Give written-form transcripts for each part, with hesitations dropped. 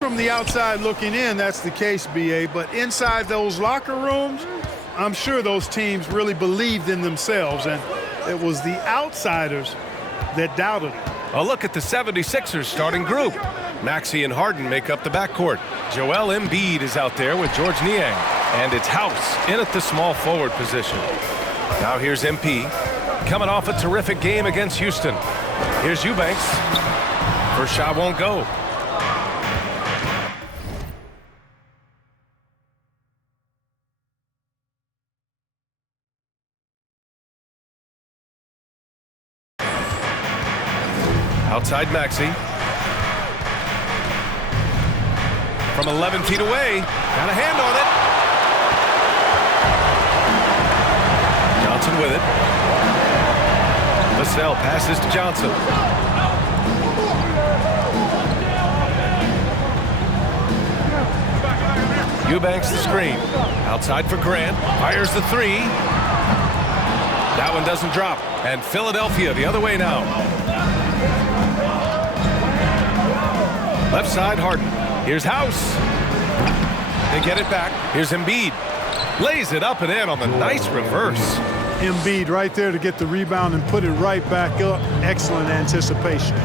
From the outside looking in, that's the case, BA, but inside those locker rooms, I'm sure those teams really believed in themselves, and it was the outsiders that doubted it. A look at the 76ers starting group. Maxey and Harden make up the backcourt. Joel Embiid is out there with George Niang, and it's House in at the small forward position. Now here's MP, coming off a terrific game against Houston. Here's Eubanks. First shot won't go. Outside Maxey. From 11 feet away. Got a hand on it. Johnson with it. Vassell passes to Johnson. Eubanks the screen. Outside for Grant. Fires the three. That one doesn't drop. And Philadelphia the other way now. Left side, Harden. Here's House. They get it back. Here's Embiid. Lays it up and in on the nice reverse. Embiid right there to get the rebound and put it right back up. Excellent anticipation.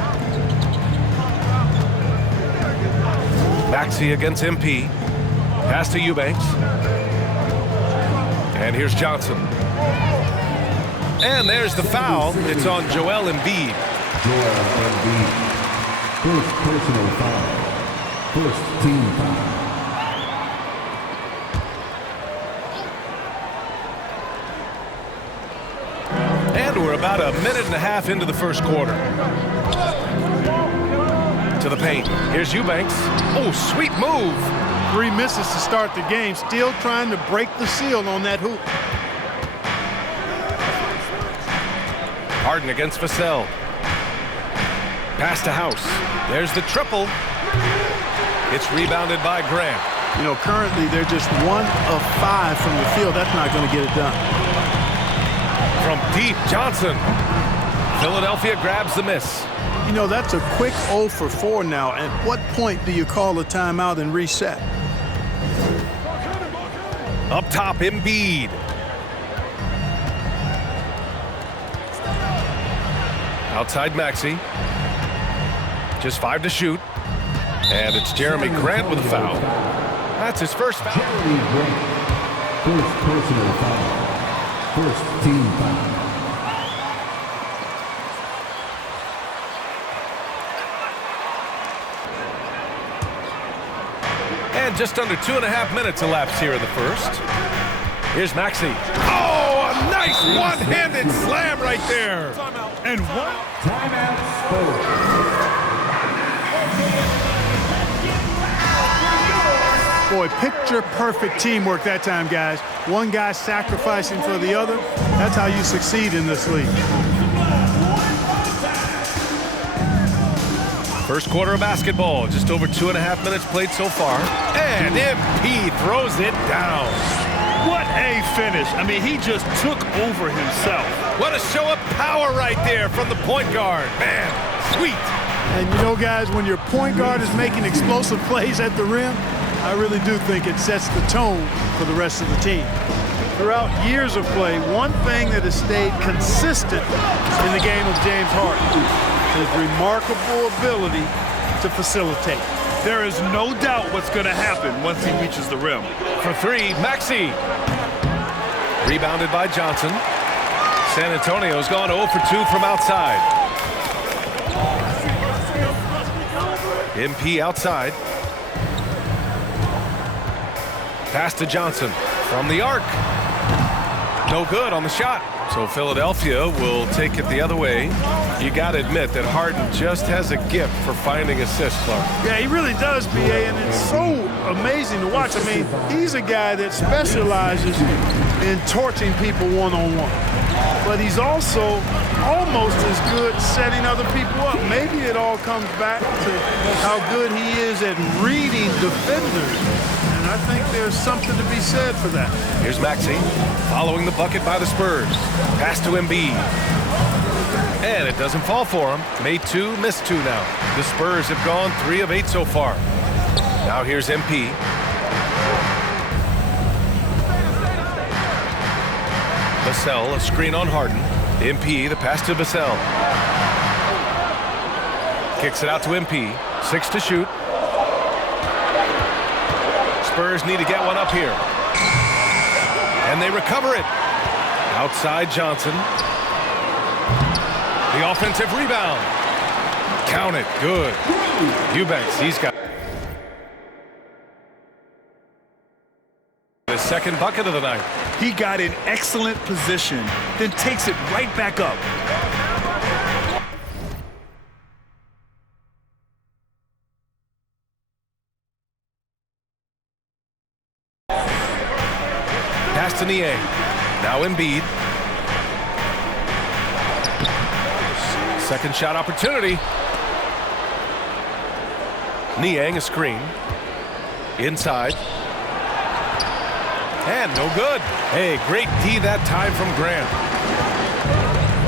Maxey against MP. Pass to Eubanks. And here's Johnson. And there's the foul. It's on Joel Embiid. Joel Embiid. First personal foul. First team foul. And we're about a minute and a half into the first quarter. To the paint. Here's Eubanks. Oh, sweet move. 3 misses to start the game. Still trying to break the seal on that hoop. Harden against Vassell. Pass to House. There's the triple. It's rebounded by Grant. You know, currently they're just 1 of 5 from the field. That's not going to get it done. From deep, Johnson. Philadelphia grabs the miss. You know, that's a quick 0 for 4 now. At what point do you call a timeout and reset? Up top, Embiid. Outside Maxey. Just 5 to shoot. And it's Jeremy Grant with a foul. That's his first foul. Jeremy Grant. First personal foul. First team foul. And just under 2.5 minutes elapsed here in the first. Here's Maxey. Oh, a nice one-handed slam right there. And one. Timeout Spurs. Boy, picture-perfect teamwork that time, guys. One guy sacrificing for the other. That's how you succeed in this league. First quarter of basketball. Just over 2.5 minutes played so far. And MP throws it down. What a finish. I mean, he just took over himself. What a show of power right there from the point guard. Man, sweet. And you know, guys, when your point guard is making explosive plays at the rim, I really do think it sets the tone for the rest of the team. Throughout years of play, one thing that has stayed consistent in the game of James Harden is remarkable ability to facilitate. There is no doubt what's going to happen once he reaches the rim. For 3, Maxey. Rebounded by Johnson. San Antonio's gone 0 for 2 from outside. MP outside. Pass to Johnson from the arc. No good on the shot. So Philadelphia will take it the other way. You got to admit that Harden just has a gift for finding assists, Clark. Yeah, he really does, BA, and it's so amazing to watch. I mean, he's a guy that specializes in torching people one-on-one. But he's also almost as good setting other people up. Maybe it all comes back to how good he is at reading defenders. And I think there's something to be said for that. Here's Maxey following the bucket by the Spurs. Pass to Embiid. And it doesn't fall for him. Made 2, missed 2 now. The Spurs have gone 3 of 8 so far. Now here's MP. Vassell, a screen on Harden. MP, the pass to Vassell. Kicks it out to MP. 6 to shoot. Spurs need to get one up here. And they recover it. Outside Johnson. The offensive rebound. Count it. Good. Eubanks, he's got his second bucket of the night. He got in excellent position, then takes it right back up. Pass to Niang. Now Embiid. Second shot opportunity. Niang, a screen. Inside. And no good. Hey, great D that time from Grant.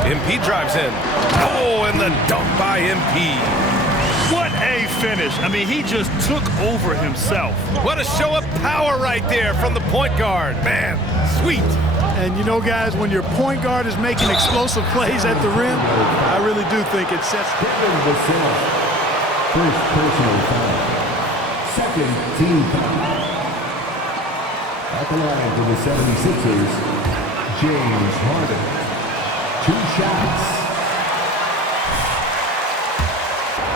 MP drives in. Oh, and the dunk by MP. What a finish. I mean, he just took over himself. What a show of power right there from the point guard. Man, sweet. And you know, guys, when your point guard is making explosive plays at the rim, I really do think it sets. First personal foul. Second team foul. At the line for the 76ers, James Harden. 2 shots.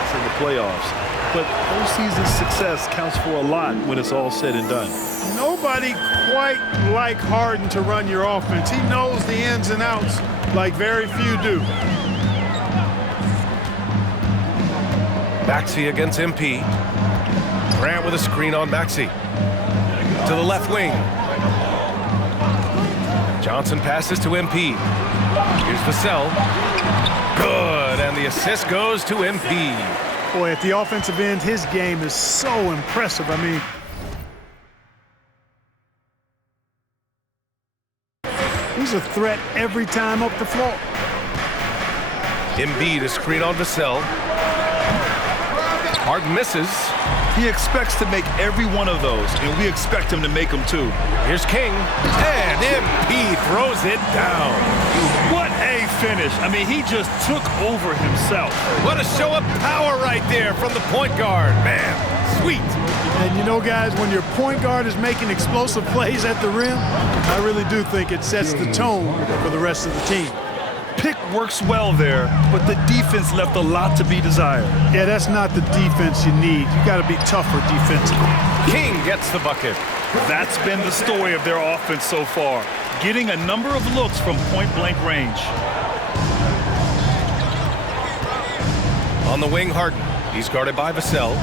It's in the playoffs. But postseason success counts for a lot when it's all said and done. Nobody quite like Harden to run your offense. He knows the ins and outs like very few do. Maxey against MP. Grant with a screen on Maxey. To the left wing. Johnson passes to MP. Here's Vassell. Good, and the assist goes to MP. Boy, at the offensive end, his game is so impressive. I mean, he's a threat every time up the floor. Embiid, a screen on Vassell. Harden misses. He expects to make every one of those, and we expect him to make them too. Here's King, and MP throws it down. What a finish. I mean, he just took over himself. What a show of power right there from the point guard. Man, sweet. And you know, guys, when your point guard is making explosive plays at the rim, I really do think it sets the tone for the rest of the team. Pick works well there, but the defense left a lot to be desired. Yeah, that's not the defense you need. You got to be tougher defensively. King gets the bucket. That's been the story of their offense so far, getting a number of looks from point-blank range. On the wing, Harden. He's guarded by Vassell.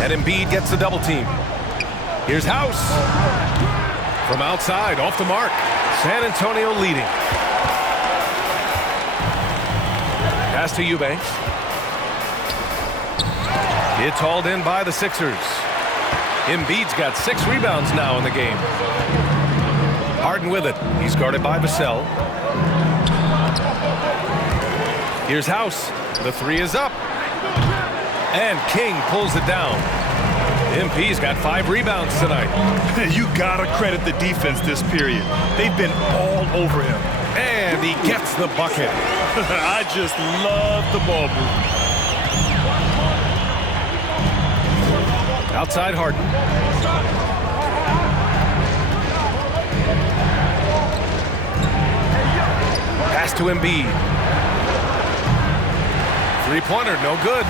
And Embiid gets the double team. Here's House. From outside, off the mark. San Antonio leading. Pass to Eubanks. It's hauled in by the Sixers. Embiid's got 6 rebounds now in the game. Harden with it. He's guarded by Vassell. Here's House. The 3 is up. And King pulls it down. MP's got 5 rebounds tonight. You gotta credit the defense this period. They've been all over him. And he gets the bucket. I just love the ball movement. Outside Harden. Pass to Embiid. 3-pointer, no good.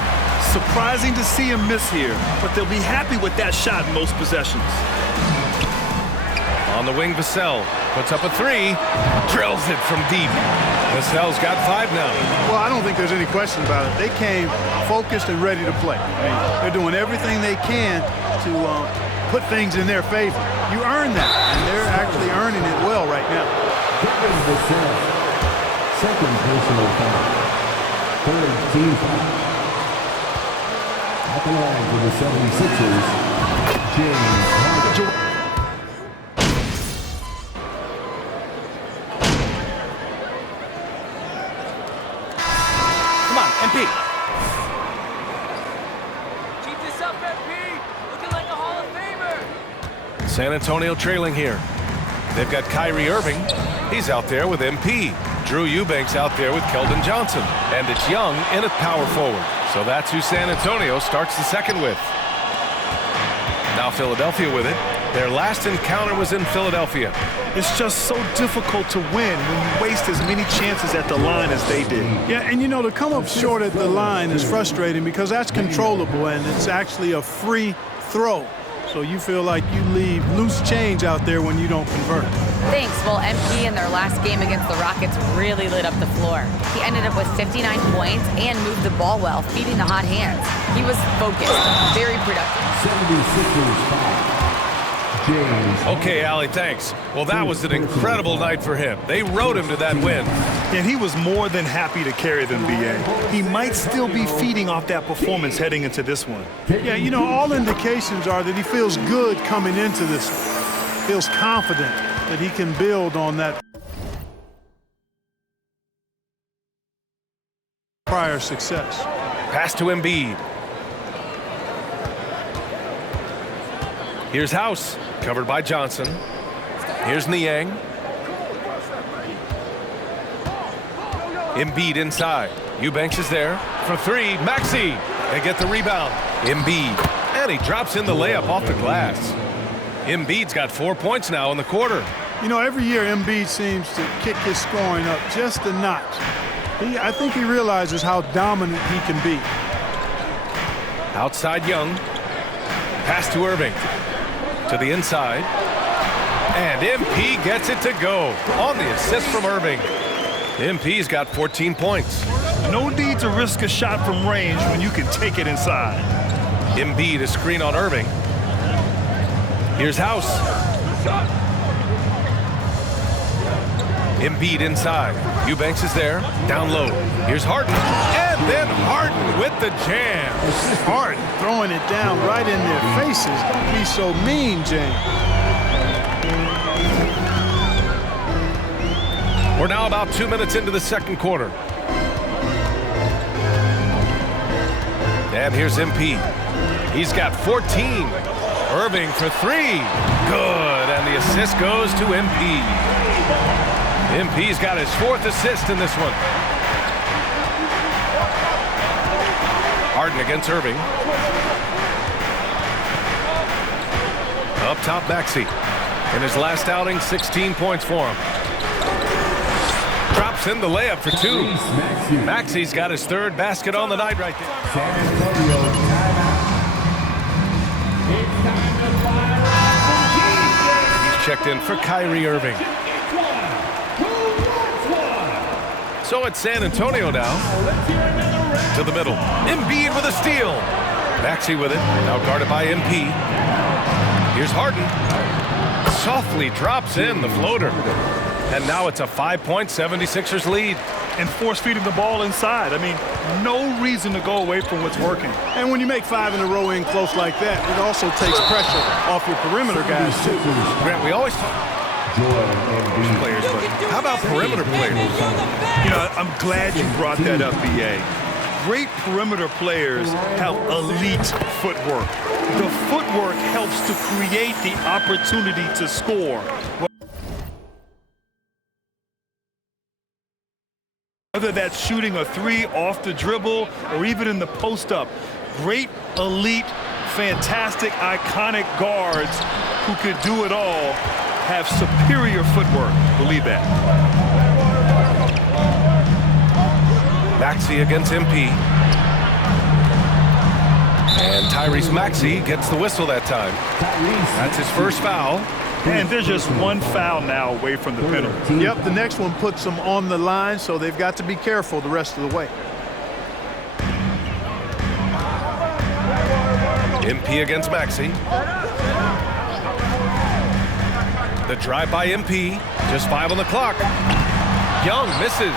Surprising to see him miss here, but they'll be happy with that shot in most possessions. On the wing, Vassell puts up a 3, drills it from deep. Vassell's got 5 now. Well, I don't think there's any question about it. They came focused and ready to play. I mean, they're doing everything they can to put things in their favor. You earn that, and they're actually earning it well right now. Second personal foul. Third team foul. At the line for the 76ers, James Harden. Come on, MP. Keep this up. San Antonio trailing here. They've got Kyrie Irving. He's out there with MP. Drew Eubanks out there with Keldon Johnson. And it's Young in at power forward. So that's who San Antonio starts the second with. Now Philadelphia with it. Their last encounter was in Philadelphia. It's just so difficult to win when you waste as many chances at the line as they did. Yeah, and you know, to come up short at the line is frustrating because that's controllable and it's actually a free throw. So you feel like you leave loose change out there when you don't convert. Thanks. Well, MP in their last game against the Rockets really lit up the floor. He ended up with 59 points and moved the ball well, feeding the hot hands. He was focused, very productive. 76ers 5. Okay, Allie, thanks. Well, that was an incredible night for him. They rode him to that win. And he was more than happy to carry them, B.A. He might still be feeding off that performance heading into this one. Yeah, you know, all indications are that he feels good coming into this one. Feels confident that he can build on that prior success. Pass to Embiid. Here's House, covered by Johnson. Here's Niang. Embiid inside. Eubanks is there for three. Maxey. They get the rebound. Embiid. And he drops in the layup off the glass. Embiid's got 4 points now in the quarter. You know, every year Embiid seems to kick his scoring up just a notch. I think he realizes how dominant he can be. Outside Young. Pass to Irving. To the inside. And MP gets it to go on the assist from Irving. MP's got 14 points. No need to risk a shot from range when you can take it inside. Embiid a screen on Irving. Here's House. Embiid inside. Eubanks is there. Down low. Here's Harden. And then Harden with the jam. Harden throwing it down right in their faces. Don't be so mean, James. We're now about 2 minutes into the second quarter. And here's MP. He's got 14. Irving for three. Good. And the assist goes to MP. MP's got his fourth assist in this one. Harden against Irving. Up top, Maxey. In his last outing, 16 points for him. Drops in the layup for two. Maxey's got his third basket on the night right there. San Antonio timeout. He's checked in for Kyrie Irving. So it's San Antonio now. To the middle. Embiid with a steal. Maxey with it. Now guarded by MP. Here's Harden. Softly drops in the floater. And now it's a 5-point 76ers lead. And force feeding the ball inside. I mean, no reason to go away from what's working. And when you make 5 in a row in close like that, it also takes pressure off your perimeter guys, too. Grant, we always talk players, but how about perimeter players? You know, I'm glad you brought that up, B.A. Great perimeter players have elite footwork. The footwork helps to create the opportunity to score. Whether that's shooting a three off the dribble or even in the post-up. Great, elite, fantastic, iconic guards who could do it all have superior footwork. Believe that. Maxey against MP. And Tyrese Maxey gets the whistle that time. That's his first foul. And there's just one foul now away from the penalty. Yep, the next one puts them on the line, so they've got to be careful the rest of the way. MP against Maxey. The drive by MP. Just 5 on the clock. Young misses.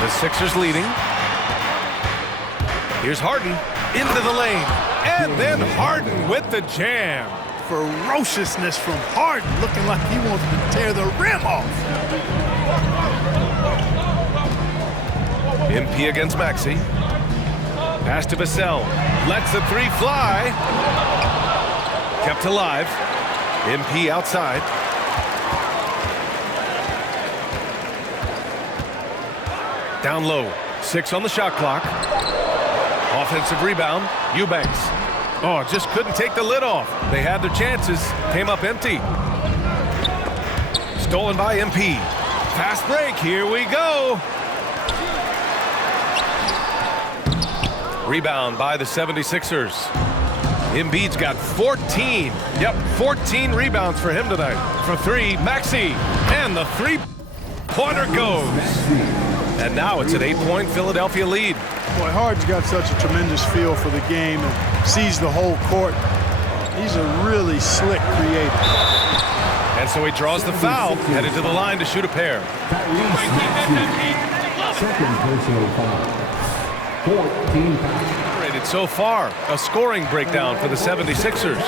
The Sixers leading. Here's Harden into the lane. And then Harden with the jam. Ferociousness from Harden, looking like he wants to tear the rim off. MP against Maxey. Pass to Vassell. Lets the three fly. Kept alive. MP outside. Down low. 6 on the shot clock. Offensive rebound. Eubanks. Oh, just couldn't take the lid off. They had their chances. Came up empty. Stolen by MP. Fast break. Here we go. Rebound by the 76ers. Embiid's got 14. Yep, 14 rebounds for him tonight. For 3, Maxey. And the three-pointer goes. And now it's an 8-point Philadelphia lead. Boy, Harden's got such a tremendous feel for the game and sees the whole court. He's a really slick creator. And so he draws the foul, headed to the line to shoot a pair. Second personal foul. 14 fouls. So far, a scoring breakdown for the 76ers.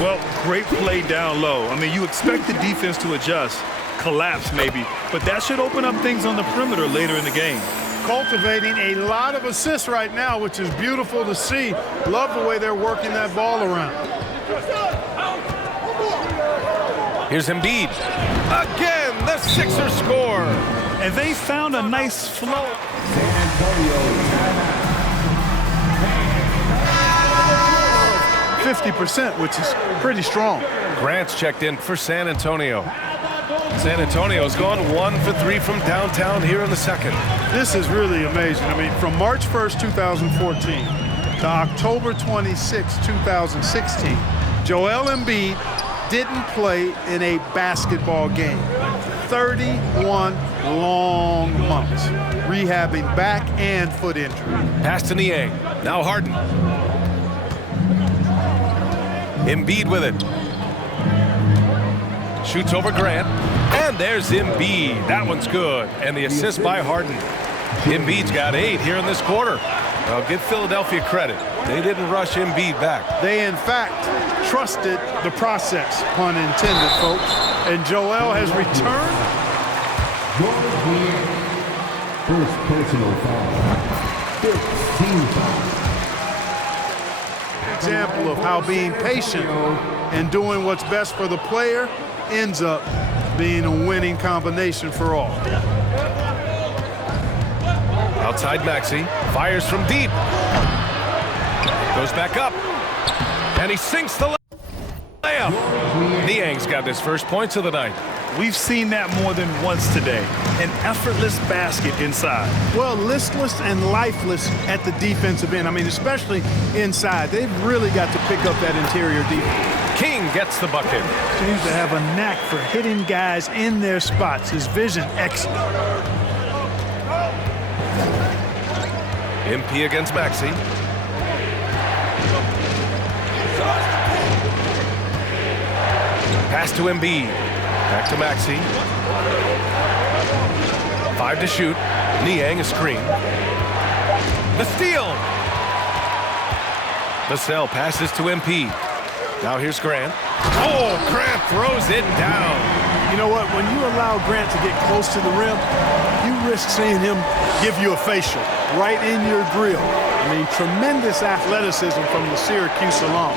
Well, great play down low. I mean, you expect the defense to adjust, collapse maybe, but that should open up things on the perimeter later in the game. Cultivating a lot of assists right now, which is beautiful to see. Love the way they're working that ball around. Here's Embiid. Again, the Sixers score. And they found a nice flow. San Antonio timeout. 50%, which is pretty strong. Grant's checked in for San Antonio. San Antonio's gone 1 for 3 from downtown here in the second. This is really amazing. I mean, from March 1st, 2014 to October 26, 2016, Joel Embiid didn't play in a basketball game. 31 long months, rehabbing back and foot injury. Pass to Niang. Now Harden. Embiid with it. Shoots over Grant. And there's Embiid. That one's good. And the assist by Harden. Embiid's got 8 here in this quarter. I'll give Philadelphia credit. They didn't rush Embiid back. They, in fact, trusted the process, pun intended, folks. And Joel has returned. First personal foul. 15 fouls. Example of how being patient and doing what's best for the player ends up being a winning combination for all. Outside Maxey. Fires from deep. Goes back up. And he sinks the layup. Niang's got his first points of the night. We've seen that more than once today. An effortless basket inside. Well, listless and lifeless at the defensive end. I mean, especially inside. They've really got to pick up that interior defense. King gets the bucket. Seems to have a knack for hitting guys in their spots. His vision, excellent. MP against Maxey. Pass to Embiid. Back to Maxey. 5 to shoot. Niang a screen. The steal. Vassell passes to MP. Now here's Grant. Oh, Grant throws it down. You know what? When you allow Grant to get close to the rim, you risk seeing him give you a facial right in your grill. I mean, tremendous athleticism from the Syracuse alum.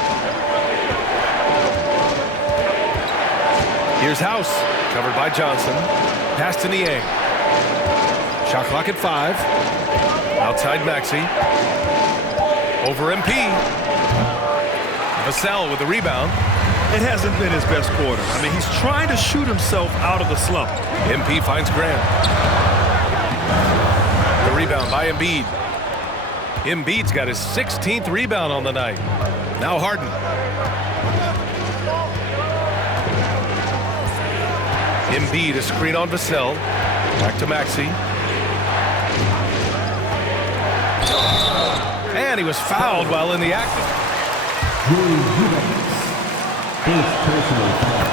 Here's House, covered by Johnson. Pass to Niang. Shot clock at 5. Outside Maxey. Over MP. Vassell with the rebound. It hasn't been his best quarter. I mean, he's trying to shoot himself out of the slump. MP finds Grant. The rebound by Embiid. Embiid's got his 16th rebound on the night. Now Harden. Embiid, a screen on Vassell. Back to Maxey. And he was fouled while in the act. First personal foul.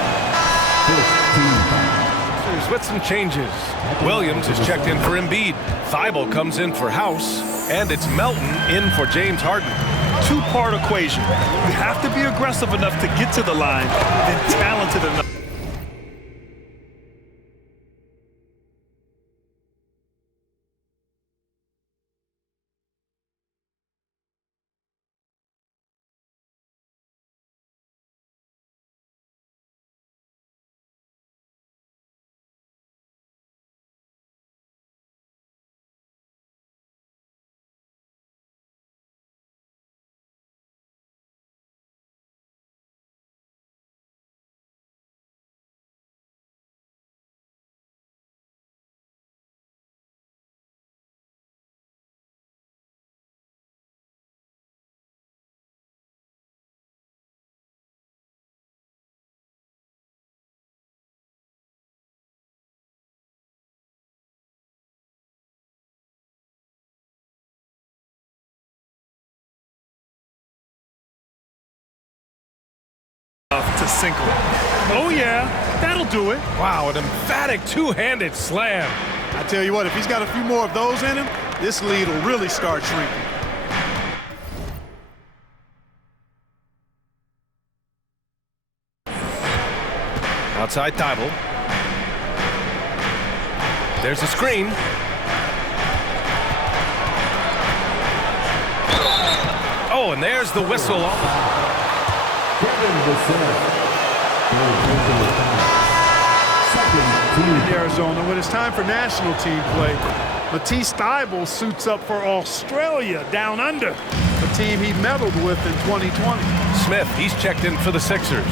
First team foul. With some changes. Williams is checked in for Embiid. Thibault comes in for House. And it's Melton in for James Harden. Two-part equation. You have to be aggressive enough to get to the line, then talented enough. To sink him. Oh, yeah, that'll do it. Wow, an emphatic two-handed slam. I tell you what, if he's got a few more of those in him, this lead will really start shrinking. Outside Thibault. There's a screen. Oh, and there's the whistle. In Arizona, when it's time for national team play, Matisse Thybulle suits up for Australia down under, the team he medaled with in 2020. Smith, he's checked in for the Sixers.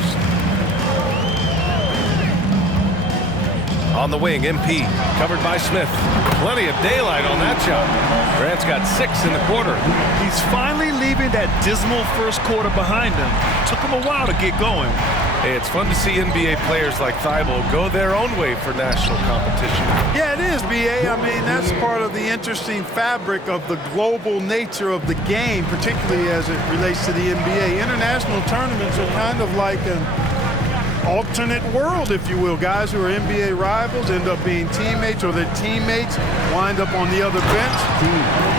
On the wing, MP, covered by Smith. Plenty of daylight on that shot. Grant's got 6 in the quarter. He's finally leaving that dismal first quarter behind him. Took him a while to get going. Hey, it's fun to see NBA players like Thibault go their own way for national competition. Yeah, it is, B.A. I mean, that's part of the interesting fabric of the global nature of the game, particularly as it relates to the NBA. International tournaments are kind of like an alternate world, if you will. Guys who are NBA rivals end up being teammates, or their teammates wind up on the other bench.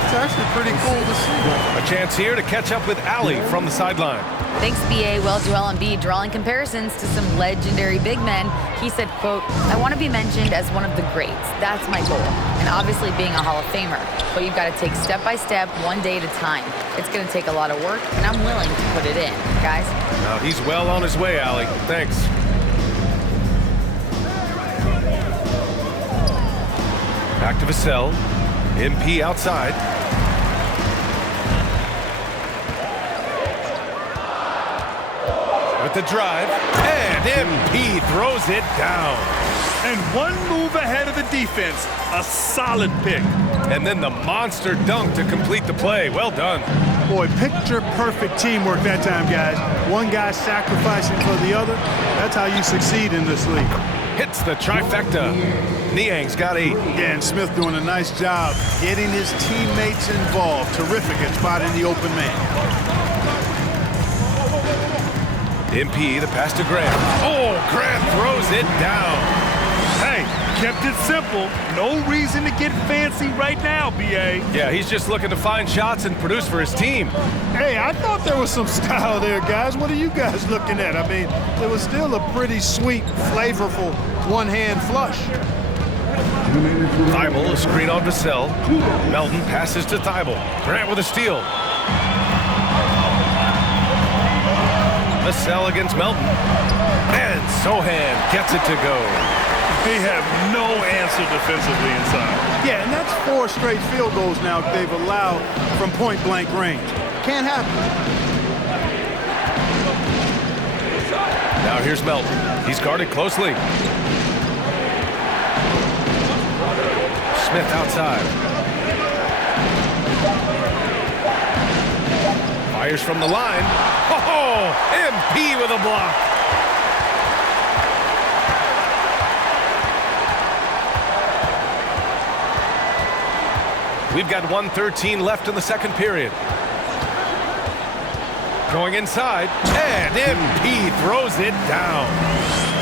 It's actually pretty cool to see. A chance here to catch up with Allie from the sideline. Thanks, B.A. Well, Joel Embiid drawing comparisons to some legendary big men. He said, quote, "I want to be mentioned as one of the greats. That's my goal. And obviously being a Hall of Famer. But you've got to take step by step, one day at a time. It's going to take a lot of work, and I'm willing to put it in." Guys? Now he's well on his way, Allie. Thanks. Back to Vassell. MP outside. With the drive, and MP throws it down. And one move ahead of the defense. A solid pick. And then the monster dunk to complete the play. Well done. Boy, picture-perfect teamwork that time, guys. One guy sacrificing for the other. That's how you succeed in this league. Hits the trifecta. Niang's got 8. Yeah, and Smith doing a nice job getting his teammates involved. Terrific at spotting the open man. MP, the pass to Grant. Oh, Grant throws it down. Hey, kept it simple. No reason to get fancy right now, B.A. Yeah, he's just looking to find shots and produce for his team. Hey, I thought there was some style there, guys. What are you guys looking at? I mean, it was still a pretty sweet, flavorful one-hand flush. Thibault, a screen on Vassell. Melton passes to Thibault. Grant with a steal. Vassell against Melton. And Sohan gets it to go. They have no answer defensively inside. Yeah, and that's 4 straight field goals now they've allowed from point-blank range. Can't happen. Now here's Melton. He's guarded closely. Smith outside. Fires from the line. Oh, MP with a block. We've got 1:13 left in the second period. Going inside, and MP throws it down.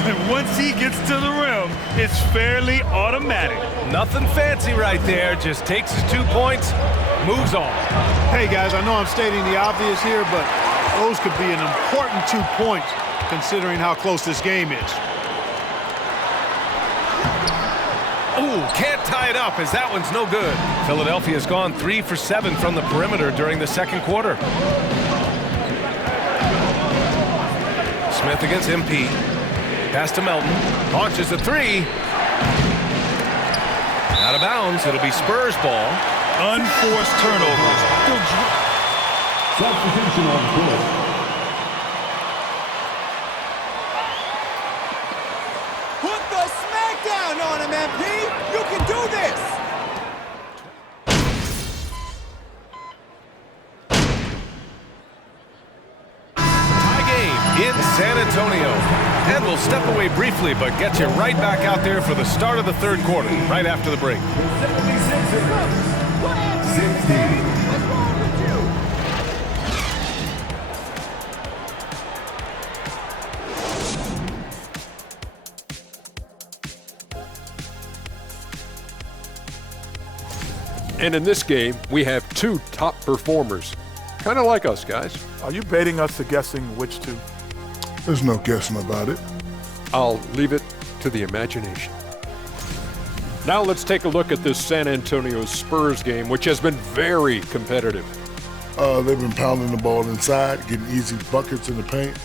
And once he gets to the rim, it's fairly automatic. Nothing fancy right there, just takes his 2 points, moves on. Hey, guys, I know I'm stating the obvious here, but those could be an important 2 points considering how close this game is. Ooh, can't tie it up as that one's no good. Philadelphia's gone 3 for 7 from the perimeter during the second quarter. Smith against MP. Pass to Melton. Launches a 3. Out of bounds. It'll be Spurs ball. Unforced turnovers. Substitution on the court. Put the smackdown on him, MP! You can do this! Tie game in San Antonio. And we'll step away briefly, but get you right back out there for the start of the third quarter, right after the break. 16. And in this game, we have two top performers. Kind of like us, guys. Are you baiting us to guessing which two? There's no guessing about it. I'll leave it to the imagination. Now let's take a look at this San Antonio Spurs game, which has been very competitive. They've been pounding the ball inside, getting easy buckets in the paint.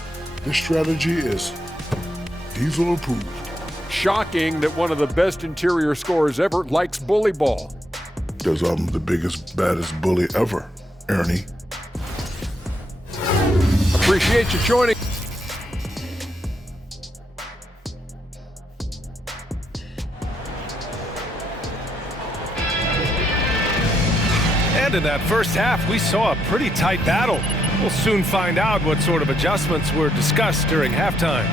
This strategy is Diesel approved. Shocking that one of the best interior scorers ever likes bully ball. Because I'm the biggest, baddest bully ever, Ernie. Appreciate you joining. And in that first half, we saw a pretty tight battle. We'll soon find out what sort of adjustments were discussed during halftime.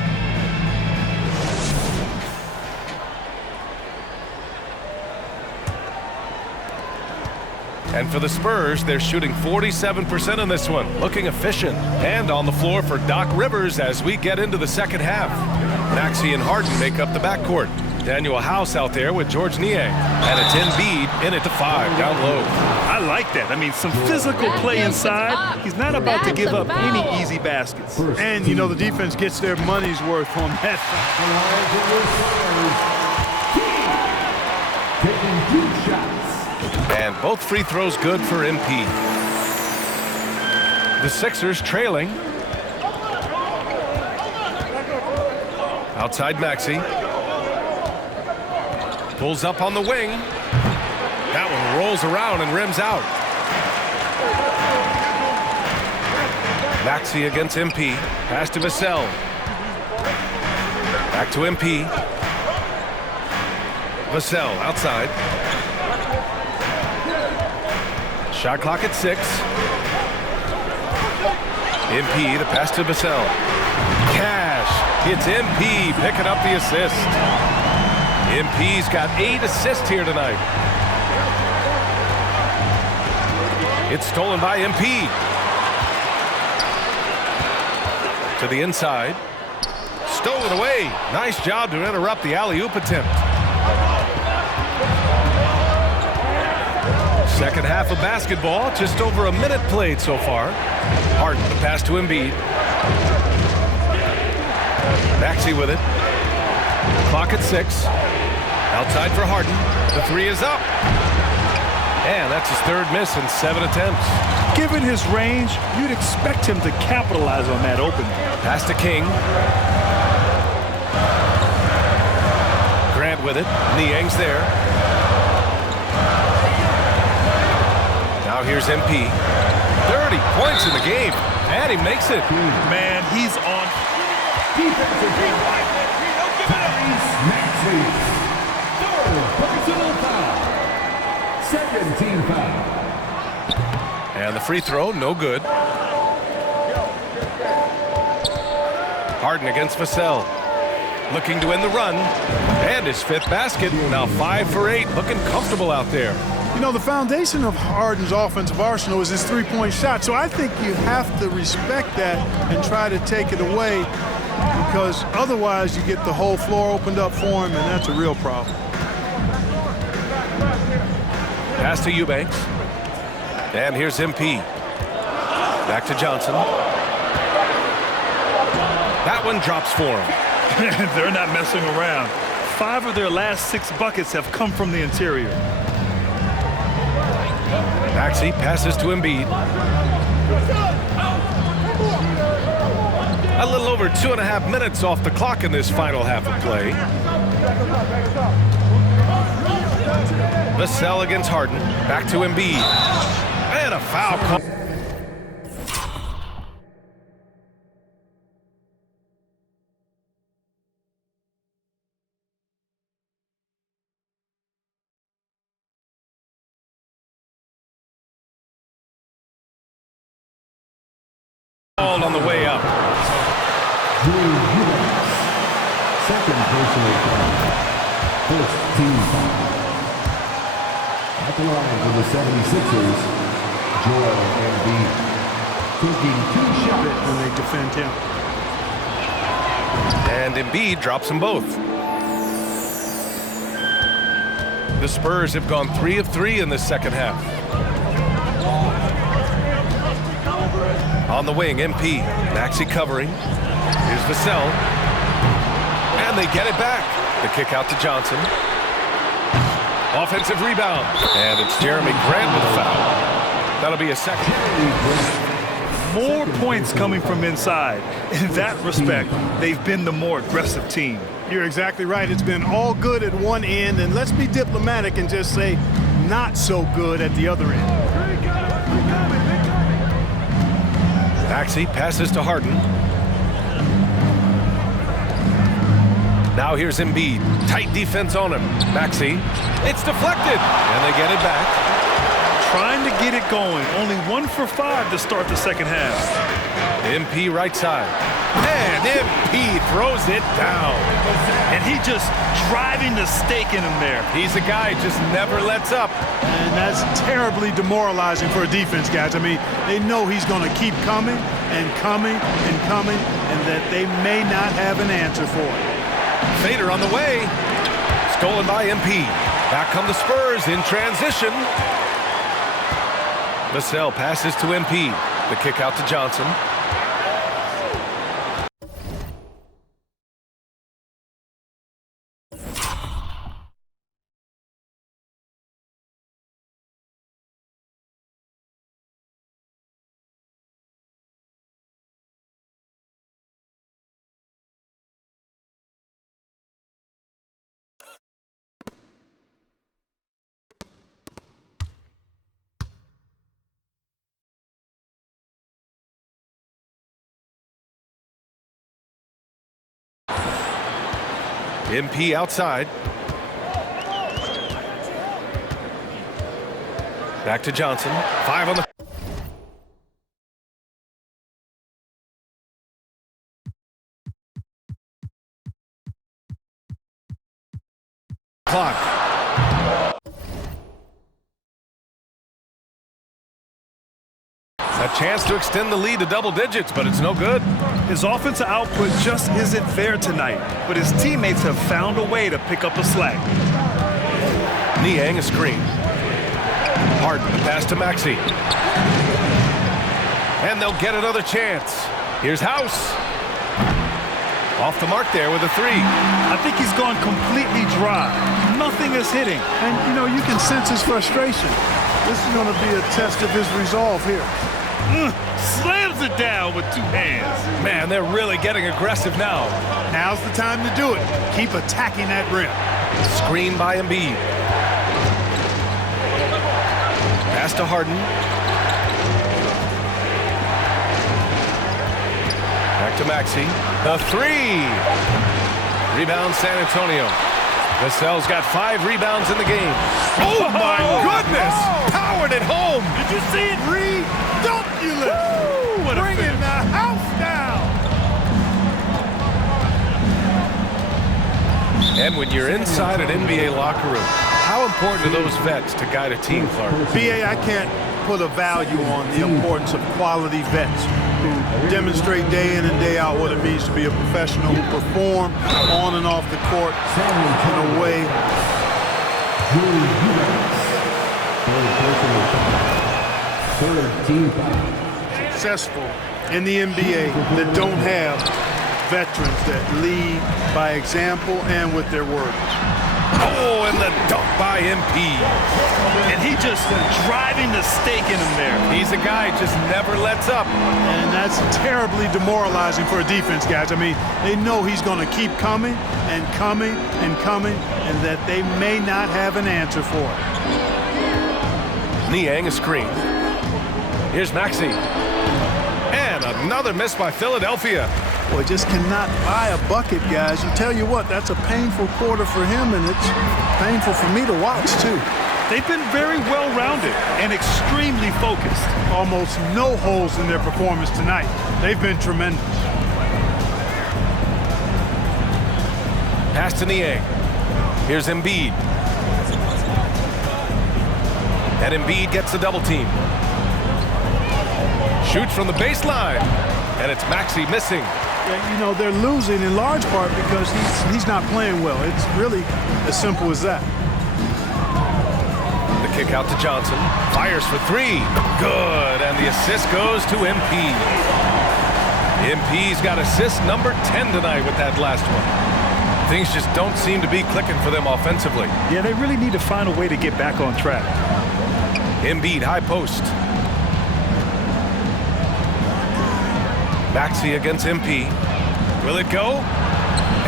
And for the Spurs, they're shooting 47% in this one, looking efficient. And on the floor for Doc Rivers as we get into the second half. Maxey and Harden make up the backcourt. Daniel House out there with George Niang. And it's Embiid in it to 5 down low. I like that. I mean, some physical play inside. He's not about to give up any easy baskets. And, you know, the defense gets their money's worth on that. Taking 2 shots. And both free throws good for MP. The Sixers trailing. Outside Maxey. Pulls up on the wing. That one rolls around and rims out. Maxey against MP. Pass to Vassell. Back to MP. Vassell outside. Shot clock at 6. MP, the pass to Vassell. Cash. It's MP picking up the assist. MP's got 8 assists here tonight. It's stolen by MP. To the inside. Stolen away. Nice job to interrupt the alley-oop attempt. Second half of basketball, just over a minute played so far. Harden, the pass to Embiid. Maxey with it. Clock at 6. Outside for Harden. The 3 is up. And that's his 3rd miss in 7 attempts. Given his range, you'd expect him to capitalize on that opening. Pass to King. Grant with it. Niang's there. Now here's MP. 30 points in the game. And he makes it. Man, he's on. Defensive rebound. Maxey. 4 personal foul. Second team foul. And the free throw, no good. Harden against Vassell. Looking to end the run. And his 5th basket. Now 5 for 8. Looking comfortable out there. You know, the foundation of Harden's offensive arsenal is his three-point shot. So I think you have to respect that and try to take it away, because otherwise you get the whole floor opened up for him, and that's a real problem. Pass to Eubanks. And here's MP. Back to Johnson. That one drops for him. They're not messing around. 5 of their last 6 buckets have come from the interior. Maxey passes to Embiid. A little over 2.5 minutes off the clock in this final half of play. Vassell against Harden. Back to Embiid. And a foul call. On the way up. Second personal foul. First team foul. At the line for the 76ers, Joel Embiid. Taking 2 shots. When they defend him. And Embiid drops them both. The Spurs have gone 3 of 3 in this second half. On the wing, MP. Maxey covering. Here's Vassell. And they get it back. The kick out to Johnson. Offensive rebound. And it's Jeremy Grant with a foul. That'll be a second. More points coming from inside. In that respect, they've been the more aggressive team. You're exactly right. It's been all good at one end, and let's be diplomatic and just say not so good at the other end. Maxey passes to Harden. Now here's Embiid. Tight defense on him. Maxey. It's deflected. And they get it back. Trying to get it going. Only 1 for 5 to start the second half. MP right side. And MP throws it down. And he just driving the stake in him there. He's a guy who just never lets up. And that's terribly demoralizing for a defense, guys. I mean, they know he's going to keep coming and coming and coming, and that they may not have an answer for it. Fader on the way. Stolen by MP. Back come the Spurs in transition. Vassell passes to MP. The kick out to Johnson. MP outside. Back to Johnson. 5 on the clock. A chance to extend the lead to double digits, but it's no good. His offensive output just isn't there tonight, but his teammates have found a way to pick up the slack. Niang a screen. Harden the pass to Maxey. And they'll get another chance. Here's House. Off the mark there with a 3. I think he's gone completely dry. Nothing is hitting. And, you know, you can sense his frustration. This is going to be a test of his resolve here. Slams it down with 2 hands. Man, they're really getting aggressive now. Now's the time to do it. Keep attacking that rim. Screen by Embiid. Pass to Harden. Back to Maxey. The 3. Rebound San Antonio. Vassell's got 5 rebounds in the game. Oh, my goodness! Powered it home. Did you see it? Redunculous. Bringing the house down. And when you're inside an NBA locker room, how important are those vets to guide a team, Clark? BA, I can't put a value on the importance of quality vets who demonstrate day in and day out what it means to be a professional, who perform on and off the court in a way. Successful in the NBA that don't have veterans that lead by example and with their words. Oh, and the dunk by MP. And he just driving the stake in him there. He's a guy who just never lets up. And that's terribly demoralizing for a defense, guys. I mean, they know he's going to keep coming and coming and coming, and that they may not have an answer for it. Niang a screen. Here's Maxey. And another miss by Philadelphia. Boy, just cannot buy a bucket, guys. You tell you what, that's a painful quarter for him, and it's painful for me to watch, too. They've been very well-rounded and extremely focused. Almost no holes in their performance tonight. They've been tremendous. Pass to Niang. Here's Embiid. And Embiid gets the double team. Shoots from the baseline. And it's Maxey missing. You know, they're losing in large part because he's not playing well. It's really as simple as that. The kick out to Johnson. Fires for three. Good. And the assist goes to MP. MP's got assist number 10 tonight with that last one. Things just don't seem to be clicking for them offensively. Yeah, they really need to find a way to get back on track. Embiid, high post. Maxey against MP. Will it go?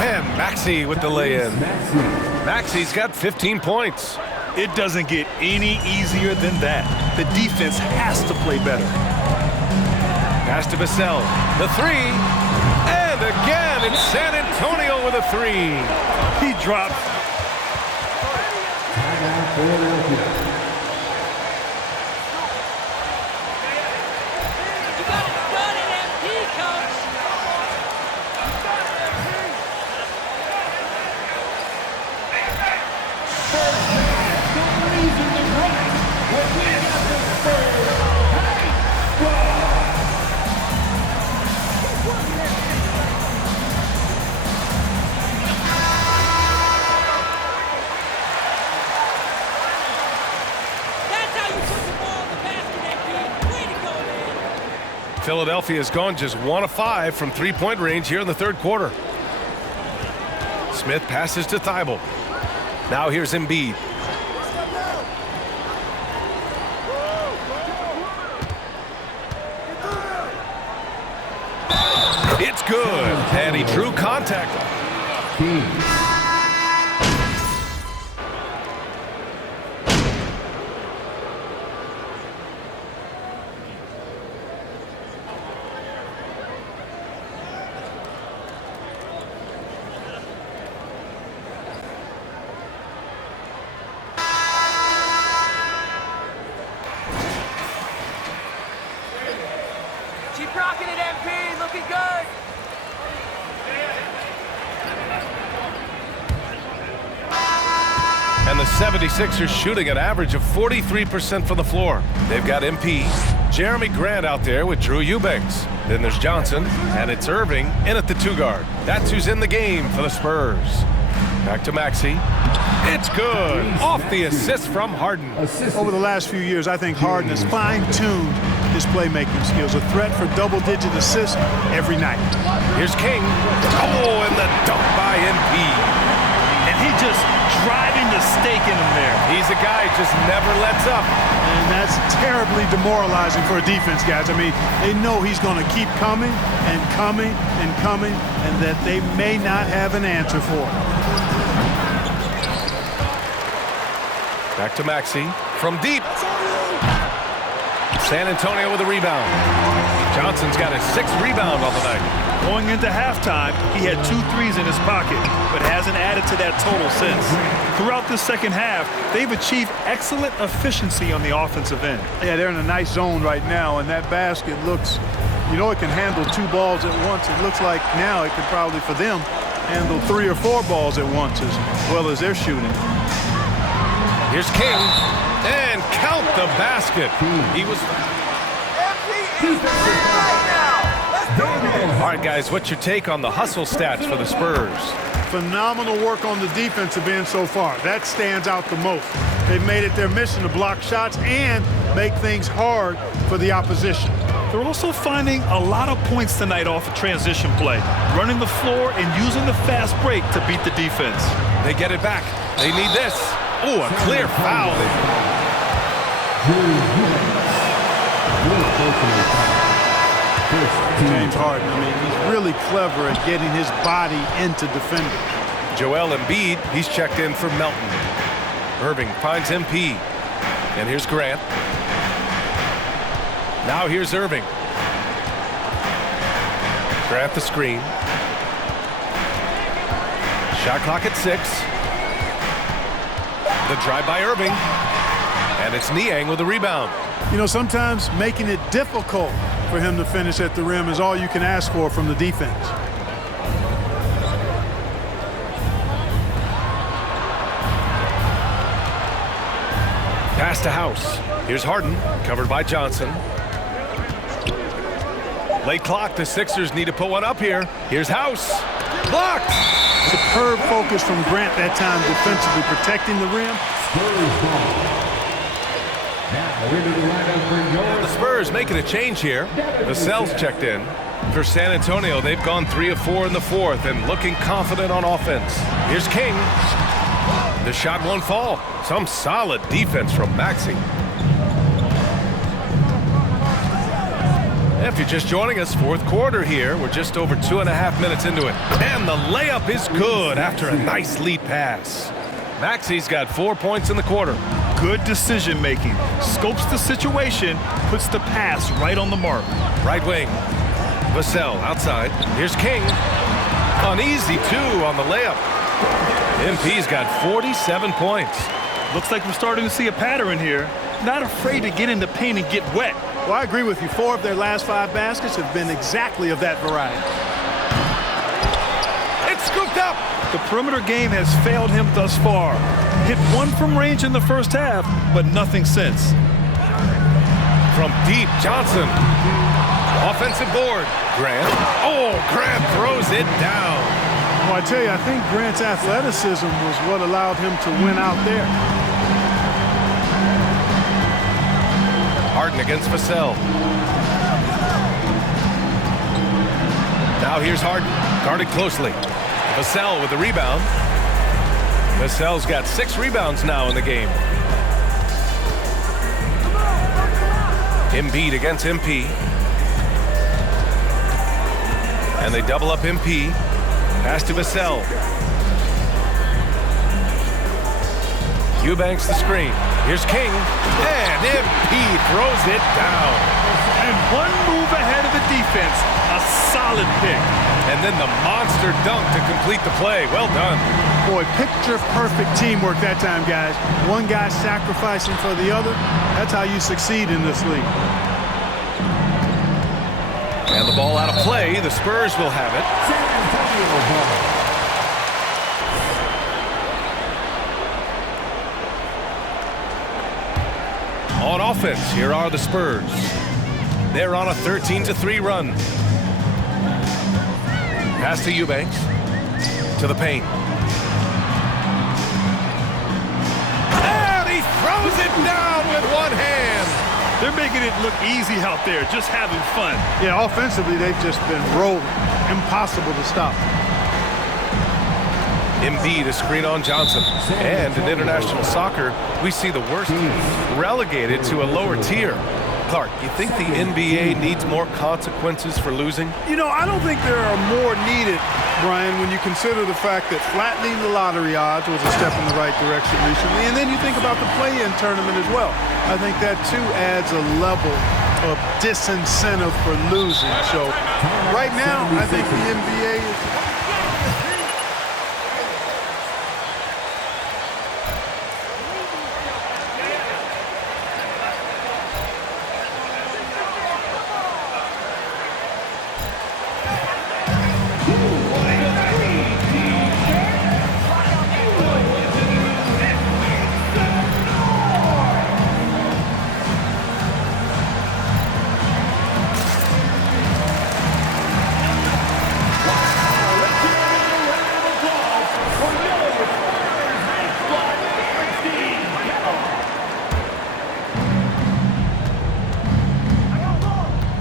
And Maxey with the lay-in. Maxey's got 15 points. It doesn't get any easier than that. The defense has to play better. Pass to Vassell. The three. And again, it's San Antonio with a three. He dropped. Philadelphia's gone just 1 of 5 from three-point range here in the third quarter. Smith passes to Thibault. Now here's Embiid. It's good, and he drew contact. Keep rocking it, MP. Looking good. And the 76ers shooting an average of 43% from the floor. They've got MP, Jeremy Grant out there with Drew Eubanks. Then there's Johnson, and it's Irving in at the two guard. That's who's in the game for the Spurs. Back to Maxey. It's good. Off the assist from Harden. Over the last few years, I think Harden has fine-tuned his playmaking skills. A threat for double-digit assists every night. Here's King. Oh, and the dunk by MP. And he just driving the stake in him there. He's a guy who just never lets up. And that's terribly demoralizing for a defense, guys. I mean, they know he's going to keep coming and coming and coming, and that they may not have an answer for it. Back to Maxey from deep. San Antonio with a rebound. Johnson's got his 6th rebound on the night. Going into halftime, he had 2 threes in his pocket, but hasn't added to that total since. Throughout the second half, they've achieved excellent efficiency on the offensive end. Yeah, they're in a nice zone right now, and that basket looks, you know, it can handle 2 balls at once. It looks like now it can probably, for them, handle 3 or 4 balls at once as well as they're shooting. Here's King, and count the basket. He was... All right, guys, what's your take on the hustle stats for the Spurs? Phenomenal work on the defensive end so far. That stands out the most. They've made it their mission to block shots and make things hard for the opposition. They're also finding a lot of points tonight off of transition play, running the floor and using the fast break to beat the defense. They get it back. They need this. Oh, a clear foul. James Harden, I mean, he's really clever at getting his body into defenders. Joel Embiid, he's checked in for Melton. Irving finds MP. And here's Grant. Now here's Irving. Grant the screen. Shot clock at 6. The drive by Irving. And it's Niang with the rebound. You know, sometimes making it difficult for him to finish at the rim is all you can ask for from the defense. Pass to House. Here's Harden, covered by Johnson. Late clock, the Sixers need to put one up here. Here's House. Blocked! Superb focus from Grant that time defensively, protecting the rim. The Spurs making a change here. Vassell's checked in. For San Antonio, they've gone 3 of 4 in the fourth and looking confident on offense. Here's King. The shot won't fall. Some solid defense from Maxey. If you're just joining us, fourth quarter here. We're just over 2.5 minutes into it. And the layup is good after a nice lead pass. Maxey's got 4 points in the quarter. Good decision making. Scopes the situation, puts the pass right on the mark. Right wing. Vassell outside. Here's King. An easy 2 on the layup. MP's got 47 points. Looks like we're starting to see a pattern here. Not afraid to get in the paint and get wet. Well, I agree with you. 4 of their last 5 baskets have been exactly of that variety. It's scooped up. The perimeter game has failed him thus far. Hit 1 from range in the first half, but nothing since. From deep, Johnson. Offensive board. Grant. Oh, Grant throws it down. Well, I tell you, I think Grant's athleticism was what allowed him to win out there. Harden against Vassell. Now here's Harden. Guarded closely. Vassell with the rebound. Vassell's got 6 rebounds now in the game. Embiid against MP. And they double up MP. Pass to Vassell. Eubanks the screen. Here's King. And MP throws it down. And 1 move ahead of the defense. A solid pick. And then the monster dunk to complete the play. Well done. Boy, picture-perfect teamwork that time, guys. One guy sacrificing for the other. That's how you succeed in this league. And the ball out of play. The Spurs will have it. On offense, here are the Spurs. They're on a 13-3 run. Pass to Eubanks. To the paint. And he throws it down with one hand. They're making it look easy out there, just having fun. Yeah, offensively, they've just been rolling. Impossible to stop. Embiid, a screen on Johnson. And in international soccer, we see the worst teams relegated to a lower tier. Clark, you think the NBA needs more consequences for losing? You know, I don't think there are more needed, Brian, when you consider the fact that flattening the lottery odds was a step in the right direction recently. And then you think about the play-in tournament as well. I think that, too, adds a level of disincentive for losing. So right now, I think the NBA is...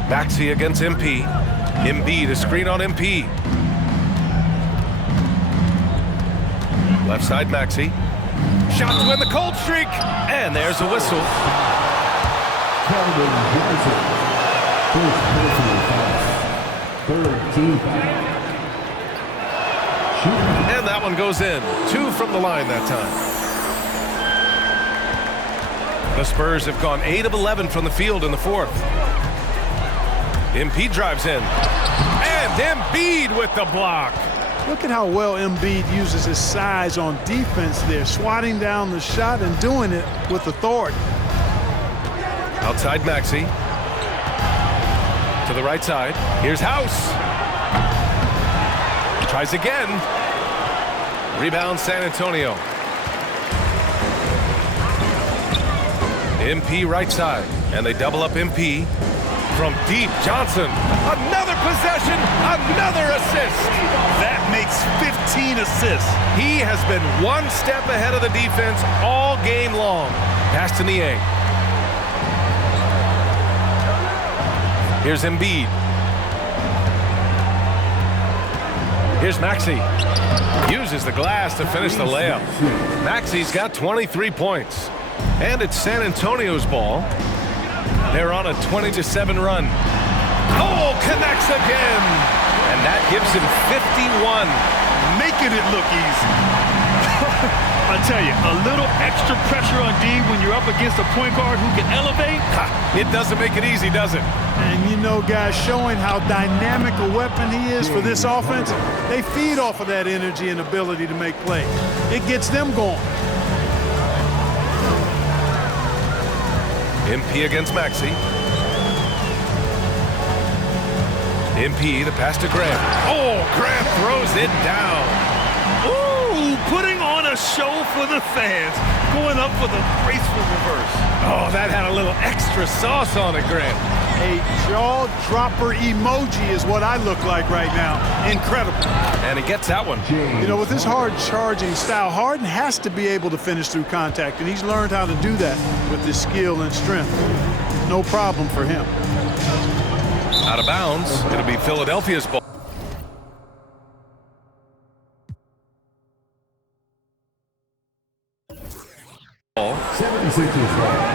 Maxey against MP. Embiid, a screen on MP. Left side, Maxey. Shot to win the cold streak. And there's a whistle. Calvin Johnson. First personal foul. Third team foul. And that one goes in. 2 from the line that time. The Spurs have gone 8 of 11 from the field in the fourth. MP drives in. And Embiid with the block. Look at how well Embiid uses his size on defense there, swatting down the shot and doing it with authority. Outside Maxey. To the right side. Here's House. Tries again. Rebound San Antonio. MP right side. And they double up MP. From deep, Johnson. Another possession, another assist. That makes 15 assists. He has been 1 step ahead of the defense all game long. Pass to Niang. Here's Embiid. Here's Maxey. Uses the glass to finish the layup. Maxey's got 23 points. And it's San Antonio's ball. They're on a 20-7 run. Oh, connects again. And that gives him 51. Making it look easy. I tell you, a little extra pressure on D when you're up against a point guard who can elevate. It doesn't make it easy, does it? And you know, guys, showing how dynamic a weapon he is for this offense, they feed off of that energy and ability to make plays. It gets them going. MP against Maxey. MP, the pass to Grant. Oh, Grant throws it down. Ooh, putting on a show for the fans. Going up for the graceful reverse. Oh, that had a little extra sauce on it, Grant. A jaw-dropper emoji is what I look like right now. Incredible. And he gets that one. You know, with his hard charging style, Harden has to be able to finish through contact, and he's learned how to do that with his skill and strength. No problem for him. Out of bounds. It'll be Philadelphia's ball. Ball. 76ers ball.